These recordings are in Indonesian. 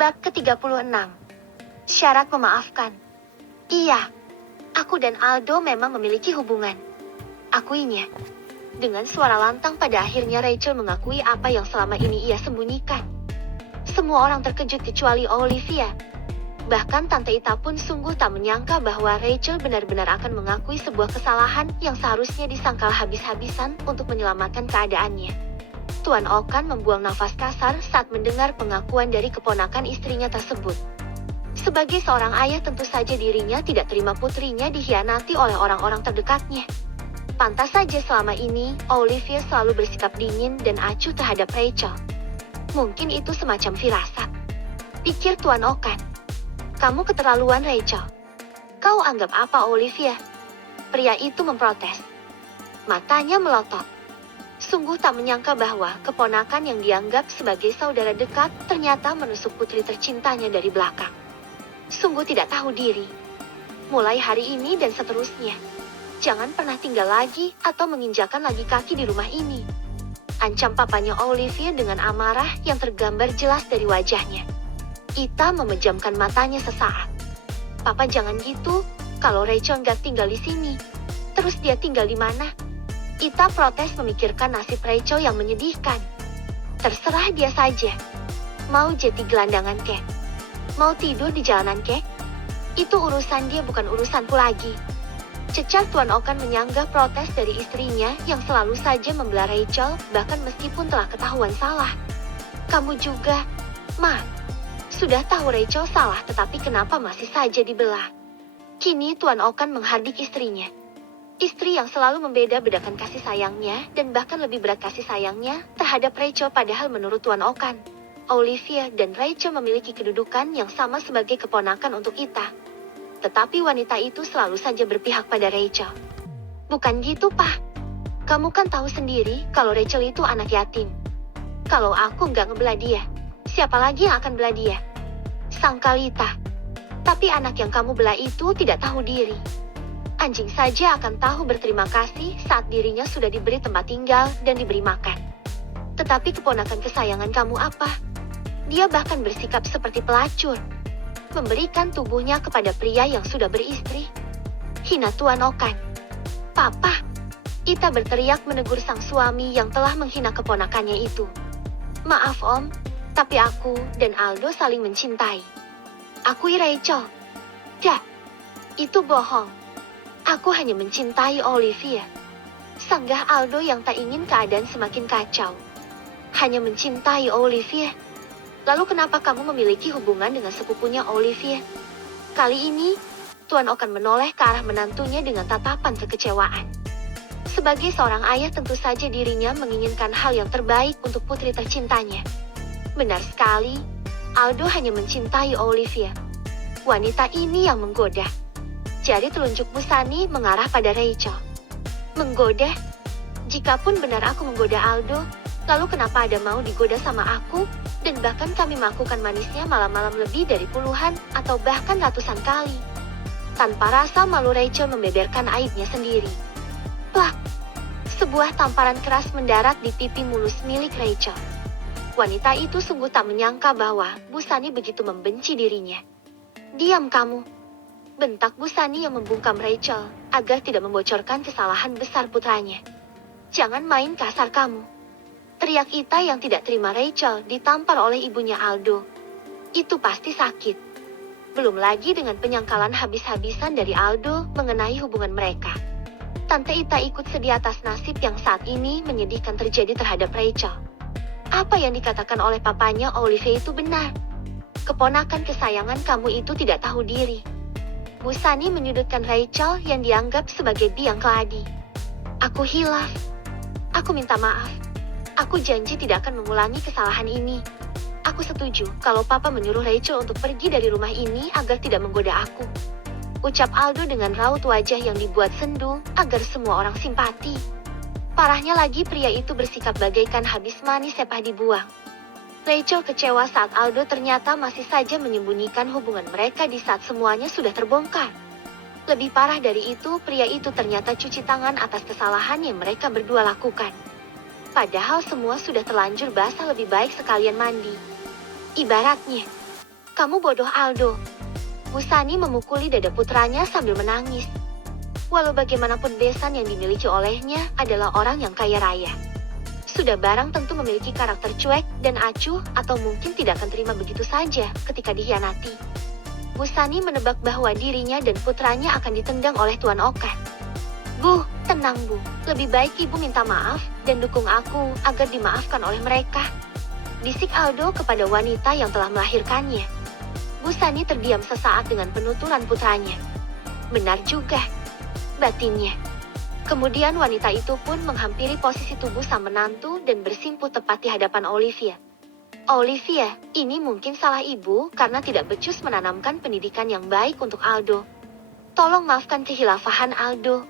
Bab ke-36. Syarat memaafkan. Iya, aku dan Aldo memang memiliki hubungan. Akuinya. Dengan suara lantang pada akhirnya Rachel mengakui apa yang selama ini ia sembunyikan. Semua orang terkejut kecuali Olivia. Bahkan Tante Ita pun sungguh tak menyangka bahwa Rachel benar-benar akan mengakui sebuah kesalahan yang seharusnya disangkal habis-habisan untuk menyelamatkan keadaannya. Tuan Okan membuang nafas kasar saat mendengar pengakuan dari keponakan istrinya tersebut. Sebagai seorang ayah tentu saja dirinya tidak terima putrinya dikhianati oleh orang-orang terdekatnya. Pantas saja selama ini, Olivia selalu bersikap dingin dan acuh terhadap Rachel. Mungkin itu semacam firasat, pikir Tuan Okan. Kamu keterlaluan, Rachel. Kau anggap apa, Olivia? Pria itu memprotes. Matanya melotot. Sungguh tak menyangka bahwa keponakan yang dianggap sebagai saudara dekat ternyata menusuk putri tercintanya dari belakang. Sungguh tidak tahu diri. Mulai hari ini dan seterusnya, jangan pernah tinggal lagi atau menginjakan lagi kaki di rumah ini. Ancam papanya Olivia dengan amarah yang tergambar jelas dari wajahnya. Ita memejamkan matanya sesaat. Papa jangan gitu, kalau Rachel nggak tinggal di sini, terus dia tinggal di mana? Ita protes memikirkan nasib Rachel yang menyedihkan. Terserah dia saja. Mau jadi gelandangan kek? Mau tidur di jalanan kek? Itu urusan dia bukan urusanku lagi. Cecar Tuan Okan menyanggah protes dari istrinya yang selalu saja membela Rachel bahkan meskipun telah ketahuan salah. Kamu juga, Ma. Sudah tahu Rachel salah tetapi kenapa masih saja dibela? Kini Tuan Okan menghardik istrinya. Istri yang selalu membeda-bedakan kasih sayangnya dan bahkan lebih berat kasih sayangnya terhadap Rachel padahal menurut Tuan Okan, Olivia dan Rachel memiliki kedudukan yang sama sebagai keponakan untuk Ita. Tetapi wanita itu selalu saja berpihak pada Rachel. Bukan gitu, Pak. Kamu kan tahu sendiri kalau Rachel itu anak yatim. Kalau aku nggak ngebela dia, siapa lagi yang akan bela dia? Sangkal Ita. Tapi anak yang kamu bela itu tidak tahu diri. Anjing saja akan tahu berterima kasih saat dirinya sudah diberi tempat tinggal dan diberi makan. Tetapi keponakan kesayangan kamu apa? Dia bahkan bersikap seperti pelacur. Memberikan tubuhnya kepada pria yang sudah beristri. Hina Tuan Okan. Papa. Ita berteriak menegur sang suami yang telah menghina keponakannya itu. Maaf Om, tapi aku dan Aldo saling mencintai. Akui Rachel. Dah, itu bohong. Aku hanya mencintai Olivia. Sanggah Aldo yang tak ingin keadaan semakin kacau. Hanya mencintai Olivia. Lalu kenapa kamu memiliki hubungan dengan sepupunya Olivia? Kali ini, Tuan Okan menoleh ke arah menantunya dengan tatapan kekecewaan. Sebagai seorang ayah tentu saja dirinya menginginkan hal yang terbaik untuk putri tercintanya. Benar sekali, Aldo hanya mencintai Olivia. Wanita ini yang menggoda. Jari telunjuk Busani mengarah pada Rachel. Menggoda? Jikapun benar aku menggoda Aldo, lalu kenapa ada mau digoda sama aku? Dan bahkan kami melakukan manisnya malam-malam lebih dari puluhan atau bahkan ratusan kali. Tanpa rasa malu Rachel membeberkan aibnya sendiri. Plak! Sebuah tamparan keras mendarat di pipi mulus milik Rachel. Wanita itu sungguh tak menyangka bahwa Busani begitu membenci dirinya. Diam kamu! Bentak Busani yang membungkam Rachel agar tidak membocorkan kesalahan besar putranya. Jangan main kasar kamu. Teriak Ita yang tidak terima Rachel ditampar oleh ibunya Aldo. Itu pasti sakit. Belum lagi dengan penyangkalan habis-habisan dari Aldo mengenai hubungan mereka. Tante Ita ikut sedih atas nasib yang saat ini menyedihkan terjadi terhadap Rachel. Apa yang dikatakan oleh papanya Olivia itu benar. Keponakan kesayangan kamu itu tidak tahu diri. Busani menyudutkan Rachel yang dianggap sebagai biang keladi. Aku hilaf. Aku minta maaf. Aku janji tidak akan mengulangi kesalahan ini. Aku setuju kalau Papa menyuruh Rachel untuk pergi dari rumah ini agar tidak menggoda aku. Ucap Aldo dengan raut wajah yang dibuat sendu agar semua orang simpati. Parahnya lagi pria itu bersikap bagaikan habis manis sepah dibuang. Rachel kecewa saat Aldo ternyata masih saja menyembunyikan hubungan mereka di saat semuanya sudah terbongkar. Lebih parah dari itu, pria itu ternyata cuci tangan atas kesalahan yang mereka berdua lakukan. Padahal semua sudah terlanjur basah, lebih baik sekalian mandi. Ibaratnya, Kamu bodoh, Aldo. Busani memukuli dada putranya sambil menangis. Walau bagaimanapun besan yang dimiliki olehnya adalah orang yang kaya raya. Sudah barang tentu memiliki karakter cuek dan acuh atau mungkin tidak akan terima begitu saja ketika dikhianati. Busani menebak bahwa dirinya dan putranya akan ditendang oleh Tuan Okan. Bu, tenang Bu. Lebih baik ibu minta maaf dan dukung aku agar dimaafkan oleh mereka. Bisik Aldo kepada wanita yang telah melahirkannya. Busani terdiam sesaat dengan penuturan putranya. Benar juga, batinnya. Kemudian wanita itu pun menghampiri posisi tubuh sang menantu dan bersimpuh tepat di hadapan Olivia. Olivia, ini mungkin salah ibu karena tidak becus menanamkan pendidikan yang baik untuk Aldo. Tolong maafkan kehilafahan Aldo.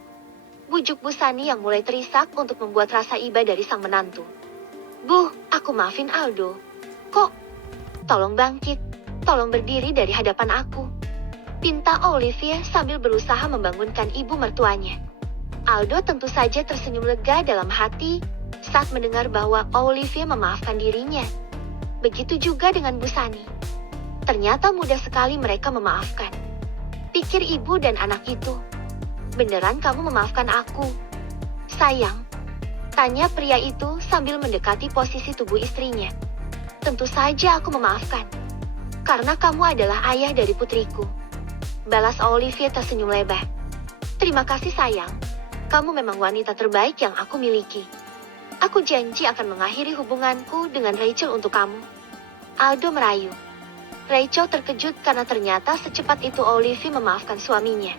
Bujuk Busani yang mulai terisak untuk membuat rasa iba dari sang menantu. Bu, aku maafin Aldo. Kok? Tolong bangkit. Tolong berdiri dari hadapan aku. Pinta Olivia sambil berusaha membangunkan ibu mertuanya. Aldo tentu saja tersenyum lega dalam hati saat mendengar bahwa Olivia memaafkan dirinya. Begitu juga dengan Busani. Ternyata mudah sekali mereka memaafkan. Pikir ibu dan anak itu. Beneran kamu memaafkan aku? Sayang, tanya pria itu sambil mendekati posisi tubuh istrinya. Tentu saja aku memaafkan. Karena kamu adalah ayah dari putriku. Balas Olivia tersenyum lebar. Terima kasih sayang. Kamu memang wanita terbaik yang aku miliki. Aku janji akan mengakhiri hubunganku dengan Rachel untuk kamu. Aldo merayu. Rachel terkejut karena ternyata secepat itu Olivia memaafkan suaminya.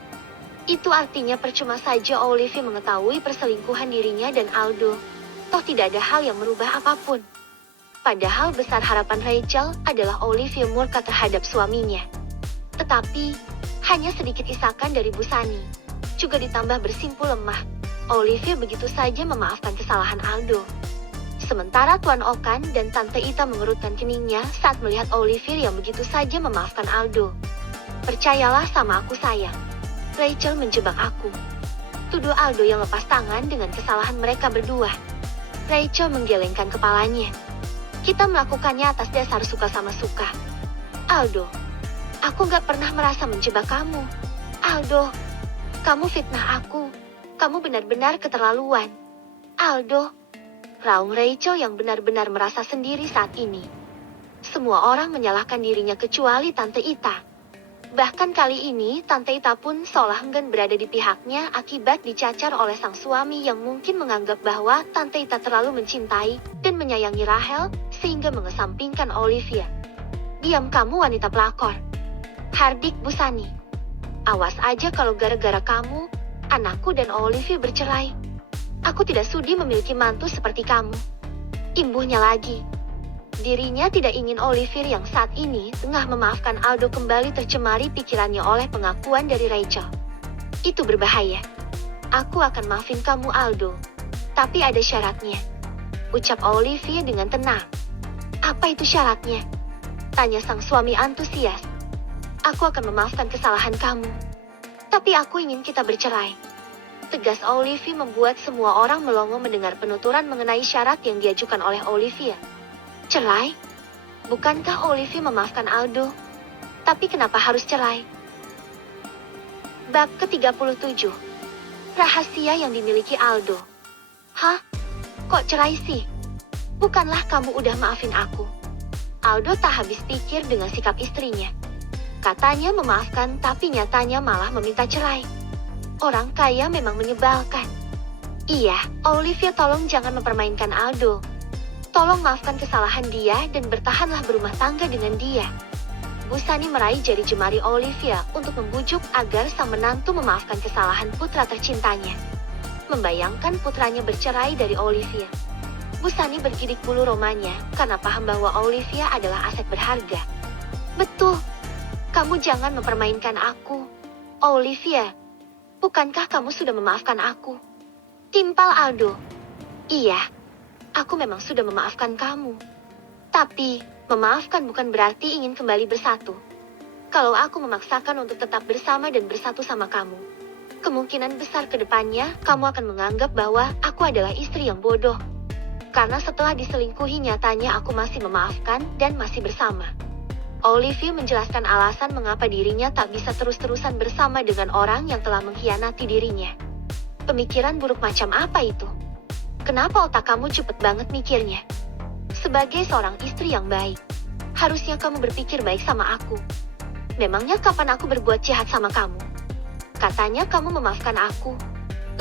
Itu artinya percuma saja Olivia mengetahui perselingkuhan dirinya dan Aldo. Toh tidak ada hal yang merubah apapun. Padahal besar harapan Rachel adalah Olivia murka terhadap suaminya. Tetapi, hanya sedikit isakan dari Busani. Juga ditambah bersimpuh lemah, Olivia begitu saja memaafkan kesalahan Aldo. Sementara Tuan Okan dan Tante Ita mengerutkan keningnya saat melihat Olivia yang begitu saja memaafkan Aldo. Percayalah sama aku sayang. Rachel menjebak aku. Tuduh Aldo yang lepas tangan dengan kesalahan mereka berdua. Rachel menggelengkan kepalanya. Kita melakukannya atas dasar suka sama suka. Aldo, aku gak pernah merasa menjebak kamu. Aldo, kamu fitnah aku. Kamu benar-benar keterlaluan. Aldo, raung Rachel yang benar-benar merasa sendiri saat ini. Semua orang menyalahkan dirinya kecuali Tante Ita. Bahkan kali ini Tante Ita pun seolah enggan berada di pihaknya akibat dicacar oleh sang suami yang mungkin menganggap bahwa Tante Ita terlalu mencintai dan menyayangi Rahel sehingga mengesampingkan Olivia. Diam kamu wanita pelakor. Hardik Busani. Awas aja kalau gara-gara kamu, anakku dan Olivia bercerai. Aku tidak sudi memiliki mantu seperti kamu. Imbuhnya lagi. Dirinya tidak ingin Olivia yang saat ini tengah memaafkan Aldo kembali tercemari pikirannya oleh pengakuan dari Rachel. Itu berbahaya. Aku akan maafin kamu Aldo. Tapi ada syaratnya. Ucap Olivia dengan tenang. Apa itu syaratnya? Tanya sang suami antusias. Aku akan memaafkan kesalahan kamu. Tapi aku ingin kita bercerai. Tegas Olivia membuat semua orang melongo mendengar penuturan mengenai syarat yang diajukan oleh Olivia. Cerai? Bukankah Olivia memaafkan Aldo? Tapi kenapa harus cerai? Bab ke-37. Rahasia yang dimiliki Aldo. Hah? Kok cerai sih? Bukanlah kamu udah maafin aku? Aldo tak habis pikir dengan sikap istrinya. Katanya memaafkan tapi nyatanya malah meminta cerai. Orang kaya memang menyebalkan. Iya, Olivia tolong jangan mempermainkan Aldo. Tolong maafkan kesalahan dia dan bertahanlah berumah tangga dengan dia. Busani meraih jari jemari Olivia untuk membujuk agar sang menantu memaafkan kesalahan putra tercintanya. Membayangkan putranya bercerai dari Olivia. Busani bergidik bulu romanya karena paham bahwa Olivia adalah aset berharga. Betul. Kamu jangan mempermainkan aku. Olivia, bukankah kamu sudah memaafkan aku? Timpal Aldo. Iya, aku memang sudah memaafkan kamu. Tapi, memaafkan bukan berarti ingin kembali bersatu. Kalau aku memaksakan untuk tetap bersama dan bersatu sama kamu, kemungkinan besar ke depannya kamu akan menganggap bahwa aku adalah istri yang bodoh. Karena setelah diselingkuhi nyatanya aku masih memaafkan dan masih bersama. Olivia menjelaskan alasan mengapa dirinya tak bisa terus-terusan bersama dengan orang yang telah mengkhianati dirinya. Pemikiran buruk macam apa itu? Kenapa otak kamu cepet banget mikirnya? Sebagai seorang istri yang baik, harusnya kamu berpikir baik sama aku. Memangnya kapan aku berbuat jahat sama kamu? Katanya kamu memaafkan aku.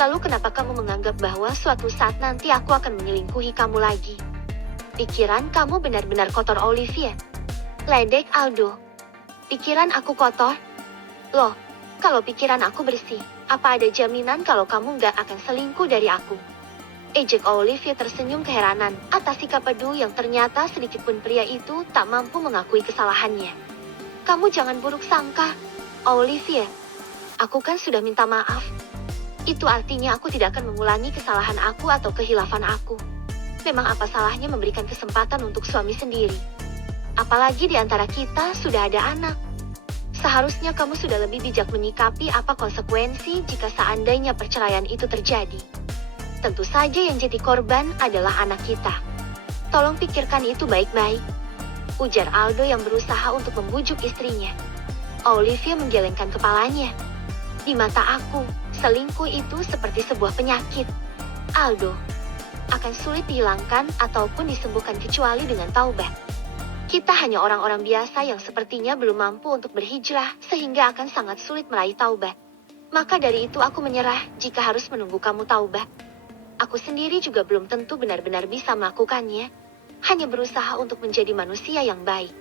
Lalu kenapa kamu menganggap bahwa suatu saat nanti aku akan menyelingkuhi kamu lagi? Pikiran kamu benar-benar kotor, Olivia. Ledek Aldo. Pikiran aku kotor? Loh, kalau pikiran aku bersih, apa ada jaminan kalau kamu nggak akan selingkuh dari aku? Ejek Olivia tersenyum keheranan atas sikap Edu yang ternyata sedikitpun pria itu tak mampu mengakui kesalahannya. Kamu jangan buruk sangka, Olivia. Aku kan sudah minta maaf. Itu artinya aku tidak akan mengulangi kesalahan aku atau kehilafan aku. Memang apa salahnya memberikan kesempatan untuk suami sendiri? Apalagi di antara kita sudah ada anak. Seharusnya kamu sudah lebih bijak menyikapi apa konsekuensi jika seandainya perceraian itu terjadi. Tentu saja yang jadi korban adalah anak kita. Tolong pikirkan itu baik-baik, ujar Aldo yang berusaha untuk membujuk istrinya. Olivia menggelengkan kepalanya. Di mata aku, selingkuh itu seperti sebuah penyakit. Aldo, akan sulit dihilangkan ataupun disembuhkan kecuali dengan taubat. Kita hanya orang-orang biasa yang sepertinya belum mampu untuk berhijrah sehingga akan sangat sulit meraih taubat. Maka dari itu aku menyerah jika harus menunggu kamu taubat. Aku sendiri juga belum tentu benar-benar bisa melakukannya. Hanya berusaha untuk menjadi manusia yang baik.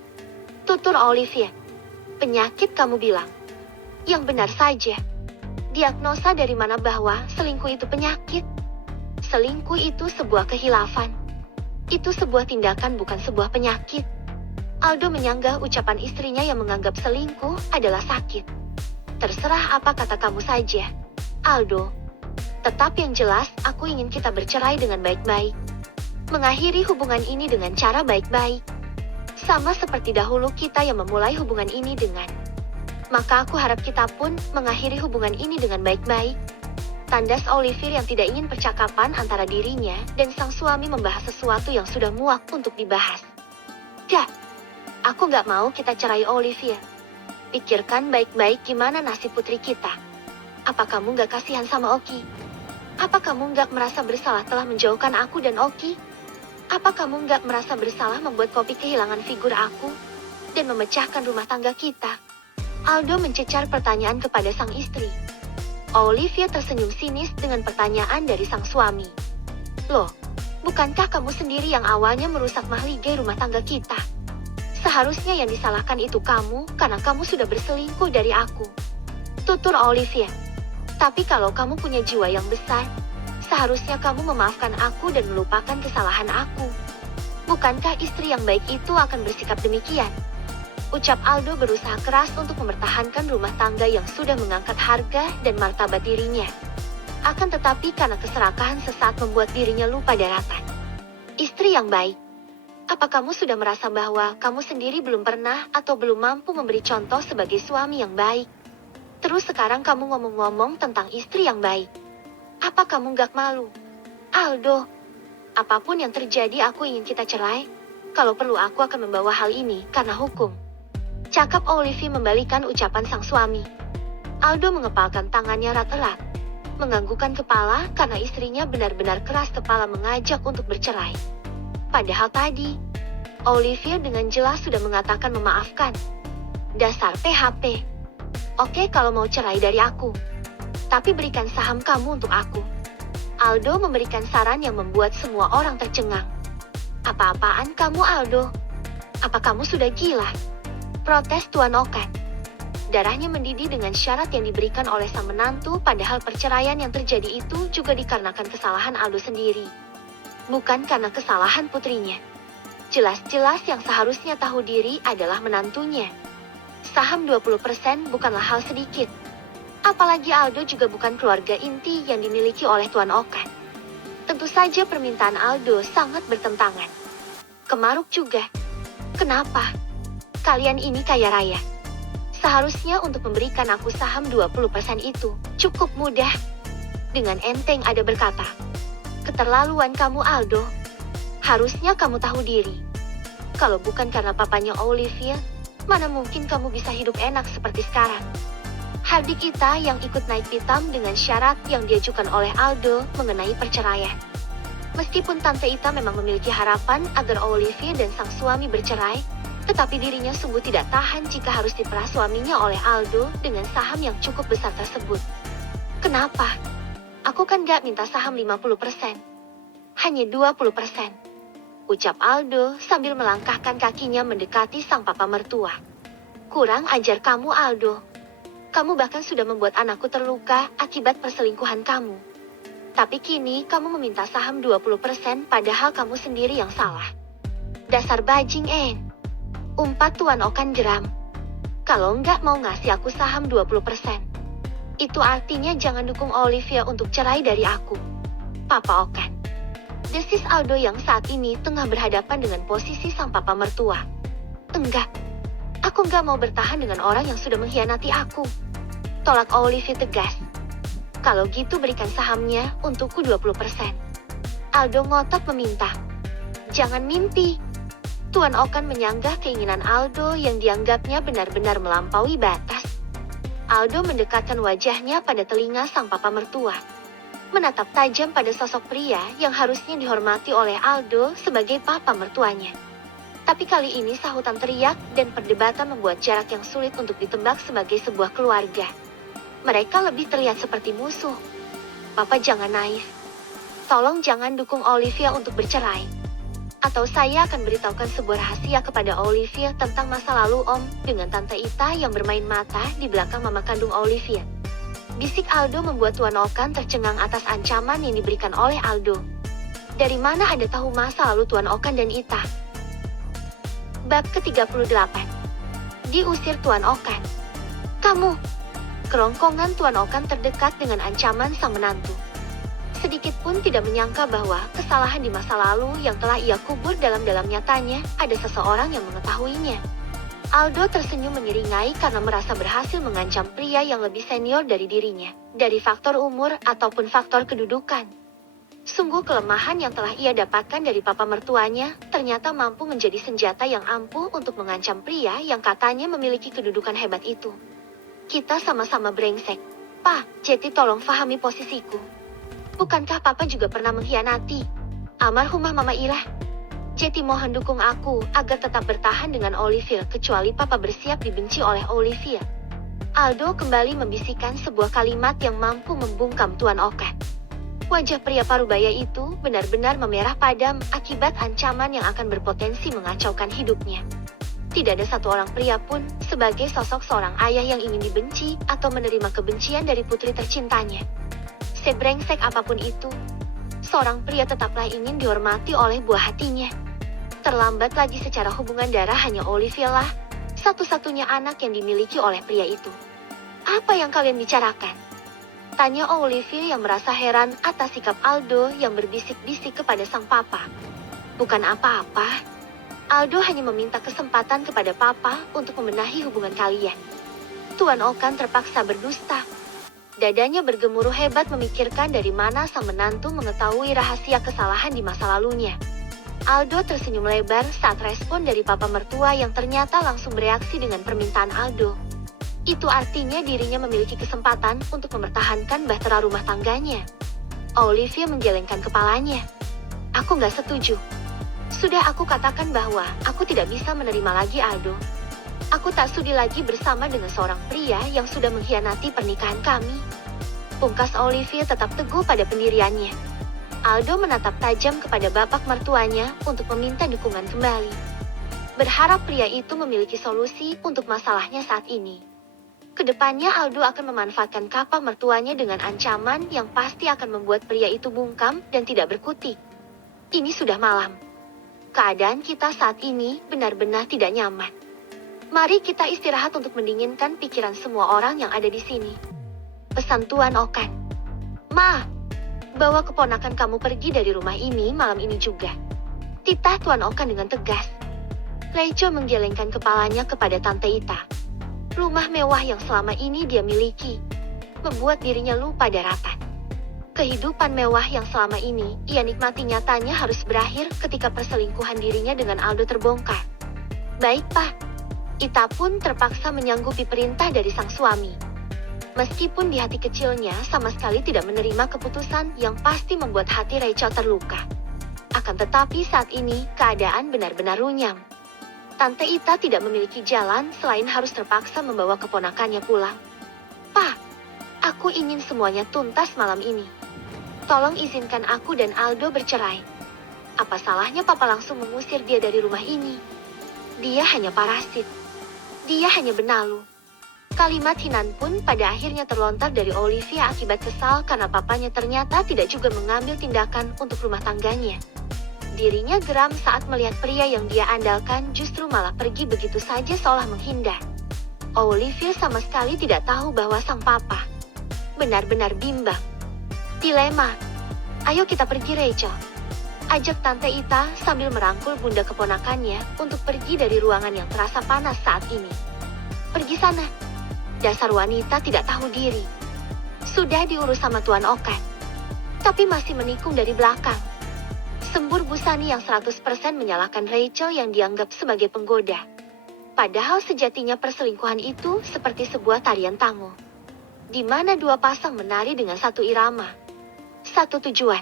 Tutur Olivia. Penyakit kamu bilang. Yang benar saja. Diagnosa dari mana bahwa selingkuh itu penyakit? Selingkuh itu sebuah kehilafan. Itu sebuah tindakan, bukan sebuah penyakit. Aldo menyanggah ucapan istrinya yang menganggap selingkuh adalah sakit. Terserah apa kata kamu saja, Aldo. Tetap yang jelas, aku ingin kita bercerai dengan baik-baik. Mengakhiri hubungan ini dengan cara baik-baik. Sama seperti dahulu kita yang memulai hubungan ini dengan. Maka aku harap kita pun mengakhiri hubungan ini dengan baik-baik. Tandas Olivia yang tidak ingin percakapan antara dirinya dan sang suami membahas sesuatu yang sudah muak untuk dibahas. Gak, aku gak mau kita cerai, Olivia. Pikirkan baik-baik gimana nasib putri kita. Apa kamu gak kasihan sama Oki? Apa kamu gak merasa bersalah telah menjauhkan aku dan Oki? Apa kamu gak merasa bersalah membuat Kopi kehilangan figur aku dan memecahkan rumah tangga kita? Aldo mencecar pertanyaan kepada sang istri. Olivia tersenyum sinis dengan pertanyaan dari sang suami. Loh, bukankah kamu sendiri yang awalnya merusak mahligai rumah tangga kita? Seharusnya yang disalahkan itu kamu karena kamu sudah berselingkuh dari aku. Tutur Olivia. Tapi kalau kamu punya jiwa yang besar, seharusnya kamu memaafkan aku dan melupakan kesalahan aku. Bukankah istri yang baik itu akan bersikap demikian? Ucap Aldo berusaha keras untuk mempertahankan rumah tangga yang sudah mengangkat harga dan martabat dirinya. Akan tetapi karena keserakahan sesaat membuat dirinya lupa daratan. Istri yang baik. Apa kamu sudah merasa bahwa kamu sendiri belum pernah atau belum mampu memberi contoh sebagai suami yang baik? Terus sekarang kamu ngomong-ngomong tentang istri yang baik. Apa kamu gak malu? Aldo, apapun yang terjadi aku ingin kita cerai. Kalau perlu aku akan membawa hal ini karena hukum. Cakap Olivia membalikan ucapan sang suami. Aldo mengepalkan tangannya erat-erat. Menganggukkan kepala karena istrinya benar-benar keras kepala mengajak untuk bercerai. Padahal tadi, Olivia dengan jelas sudah mengatakan memaafkan. Dasar PHP. Oke kalau mau cerai dari aku. Tapi berikan saham kamu untuk aku. Aldo memberikan saran yang membuat semua orang tercengang. Apa-apaan kamu, Aldo? Apa kamu sudah gila? Protes Tuan Okan. Darahnya mendidih dengan syarat yang diberikan oleh sang menantu, padahal perceraian yang terjadi itu juga dikarenakan kesalahan Aldo sendiri. Bukan karena kesalahan putrinya. Jelas-jelas yang seharusnya tahu diri adalah menantunya. Saham 20% bukanlah hal sedikit. Apalagi Aldo juga bukan keluarga inti yang dimiliki oleh Tuan Okan. Tentu saja permintaan Aldo sangat bertentangan. Kemaruk juga. Kenapa? Kalian ini kaya raya. Seharusnya untuk memberikan aku saham 20% itu cukup mudah. Dengan enteng ada berkata. Keterlaluan kamu, Aldo. Harusnya kamu tahu diri. Kalau bukan karena papanya Olivia, Mana mungkin kamu bisa hidup enak seperti sekarang. Hardik Ita yang ikut naik pitam dengan syarat yang diajukan oleh Aldo mengenai perceraian. Meskipun Tante Ita memang memiliki harapan agar Olivia dan sang suami bercerai, tetapi dirinya sungguh tidak tahan jika harus diperas suaminya oleh Aldo dengan saham yang cukup besar tersebut. Kenapa? Aku kan gak minta saham 50%. Hanya 20%. Ucap Aldo sambil melangkahkan kakinya mendekati sang papa mertua. Kurang ajar kamu, Aldo. Kamu bahkan sudah membuat anakku terluka akibat perselingkuhan kamu. Tapi kini kamu meminta saham 20% padahal kamu sendiri yang salah. Dasar bajing, Umpat Tuan Okan geram. Kalau nggak mau ngasih aku saham 20%, itu artinya jangan dukung Olivia untuk cerai dari aku. Papa Okan. Desis Aldo yang saat ini tengah berhadapan dengan posisi sang papa mertua. Enggak. Aku nggak mau bertahan dengan orang yang sudah mengkhianati aku. Tolak Olivia tegas. Kalau gitu berikan sahamnya untukku 20%. Aldo ngotot meminta. Jangan mimpi. Tuan Okan menyanggah keinginan Aldo yang dianggapnya benar-benar melampaui batas. Aldo mendekatkan wajahnya pada telinga sang papa mertua. Menatap tajam pada sosok pria yang harusnya dihormati oleh Aldo sebagai papa mertuanya. Tapi kali ini sahutan teriak dan perdebatan membuat jarak yang sulit untuk ditebak sebagai sebuah keluarga. Mereka lebih terlihat seperti musuh. Papa jangan naif. Tolong jangan dukung Olivia untuk bercerai. Atau saya akan beritahukan sebuah rahasia kepada Olivia tentang masa lalu Om dengan Tante Ita yang bermain mata di belakang mama kandung Olivia. Bisik Aldo membuat Tuan Okan tercengang atas ancaman yang diberikan oleh Aldo. Dari mana Anda tahu masa lalu Tuan Okan dan Ita? Bab ke-38. Diusir Tuan Okan. Kamu. Kerongkongan Tuan Okan terdekat dengan ancaman sang menantu. Sedikit pun tidak menyangka bahwa kesalahan di masa lalu yang telah ia kubur dalam-dalam nyatanya ada seseorang yang mengetahuinya. Aldo tersenyum menyeringai karena merasa berhasil mengancam pria yang lebih senior dari dirinya, dari faktor umur ataupun faktor kedudukan. Sungguh kelemahan yang telah ia dapatkan dari papa mertuanya ternyata mampu menjadi senjata yang ampuh untuk mengancam pria yang katanya memiliki kedudukan hebat itu. Kita sama-sama brengsek. Pak, Jeti tolong fahami posisiku. Bukankah papa juga pernah mengkhianati almarhumah Mama Ira? Jeti mohon dukung aku agar tetap bertahan dengan Olivia kecuali papa bersiap dibenci oleh Olivia. Aldo kembali membisikkan sebuah kalimat yang mampu membungkam Tuan Okan. Wajah pria parubaya itu benar-benar memerah padam akibat ancaman yang akan berpotensi mengacaukan hidupnya. Tidak ada satu orang pria pun sebagai sosok seorang ayah yang ingin dibenci atau menerima kebencian dari putri tercintanya. Sebrengsek apapun itu, seorang pria tetaplah ingin dihormati oleh buah hatinya. Terlambat lagi secara hubungan darah hanya Olivia lah, satu-satunya anak yang dimiliki oleh pria itu. Apa yang kalian bicarakan? Tanya Olivia yang merasa heran atas sikap Aldo yang berbisik-bisik kepada sang papa. Bukan apa-apa. Aldo hanya meminta kesempatan kepada papa untuk membenahi hubungan kalian. Tuan Okan terpaksa berdusta. Dadanya bergemuruh hebat memikirkan dari mana sang menantu mengetahui rahasia kesalahan di masa lalunya. Aldo tersenyum lebar saat respon dari papa mertua yang ternyata langsung bereaksi dengan permintaan Aldo. Itu artinya dirinya memiliki kesempatan untuk mempertahankan bahtera rumah tangganya. Olivia menggelengkan kepalanya. Aku nggak setuju. Sudah aku katakan bahwa aku tidak bisa menerima lagi Aldo. Aku tak sudi lagi bersama dengan seorang pria yang sudah mengkhianati pernikahan kami. Pungkas Olivia tetap teguh pada pendiriannya. Aldo menatap tajam kepada bapak mertuanya untuk meminta dukungan kembali. Berharap pria itu memiliki solusi untuk masalahnya saat ini. Kedepannya Aldo akan memanfaatkan kapal mertuanya dengan ancaman yang pasti akan membuat pria itu bungkam dan tidak berkutik. Ini sudah malam. Keadaan kita saat ini benar-benar tidak nyaman. Mari kita istirahat untuk mendinginkan pikiran semua orang yang ada di sini. Pesan Tuan Okan. Ma, bawa keponakan kamu pergi dari rumah ini malam ini juga. Titah Tuan Okan dengan tegas. Rachel menggelengkan kepalanya kepada Tante Ita. Rumah mewah yang selama ini dia miliki membuat dirinya lupa daratan. Kehidupan mewah yang selama ini ia nikmati nyatanya harus berakhir ketika perselingkuhan dirinya dengan Aldo terbongkar. Baik, Pak. Ita pun terpaksa menyanggupi perintah dari sang suami. Meskipun di hati kecilnya sama sekali tidak menerima keputusan yang pasti membuat hati Rachel terluka. Akan tetapi saat ini keadaan benar-benar runyam. Tante Ita tidak memiliki jalan selain harus terpaksa membawa keponakannya pulang. "Pa, aku ingin semuanya tuntas malam ini. Tolong izinkan aku dan Aldo bercerai." Apa salahnya papa langsung mengusir dia dari rumah ini? Dia hanya parasit. Dia hanya benalu. Kalimat hinaan pun pada akhirnya terlontar dari Olivia akibat kesal karena papanya ternyata tidak juga mengambil tindakan untuk rumah tangganya. Dirinya geram saat melihat pria yang dia andalkan justru malah pergi begitu saja seolah menghindar. Olivia sama sekali tidak tahu bahwa sang papa benar-benar bimbang. Dilema. "Ayo kita pergi, Rachel," ajak Tante Ita sambil merangkul bunda keponakannya untuk pergi dari ruangan yang terasa panas saat ini. "Pergi sana. Dasar wanita tidak tahu diri. Sudah diurus sama Tuan Okan, tapi masih menikung dari belakang." Sembur Busani yang 100% menyalahkan Rachel yang dianggap sebagai penggoda. Padahal sejatinya perselingkuhan itu seperti sebuah tarian tango, di mana dua pasang menari dengan satu irama, satu tujuan.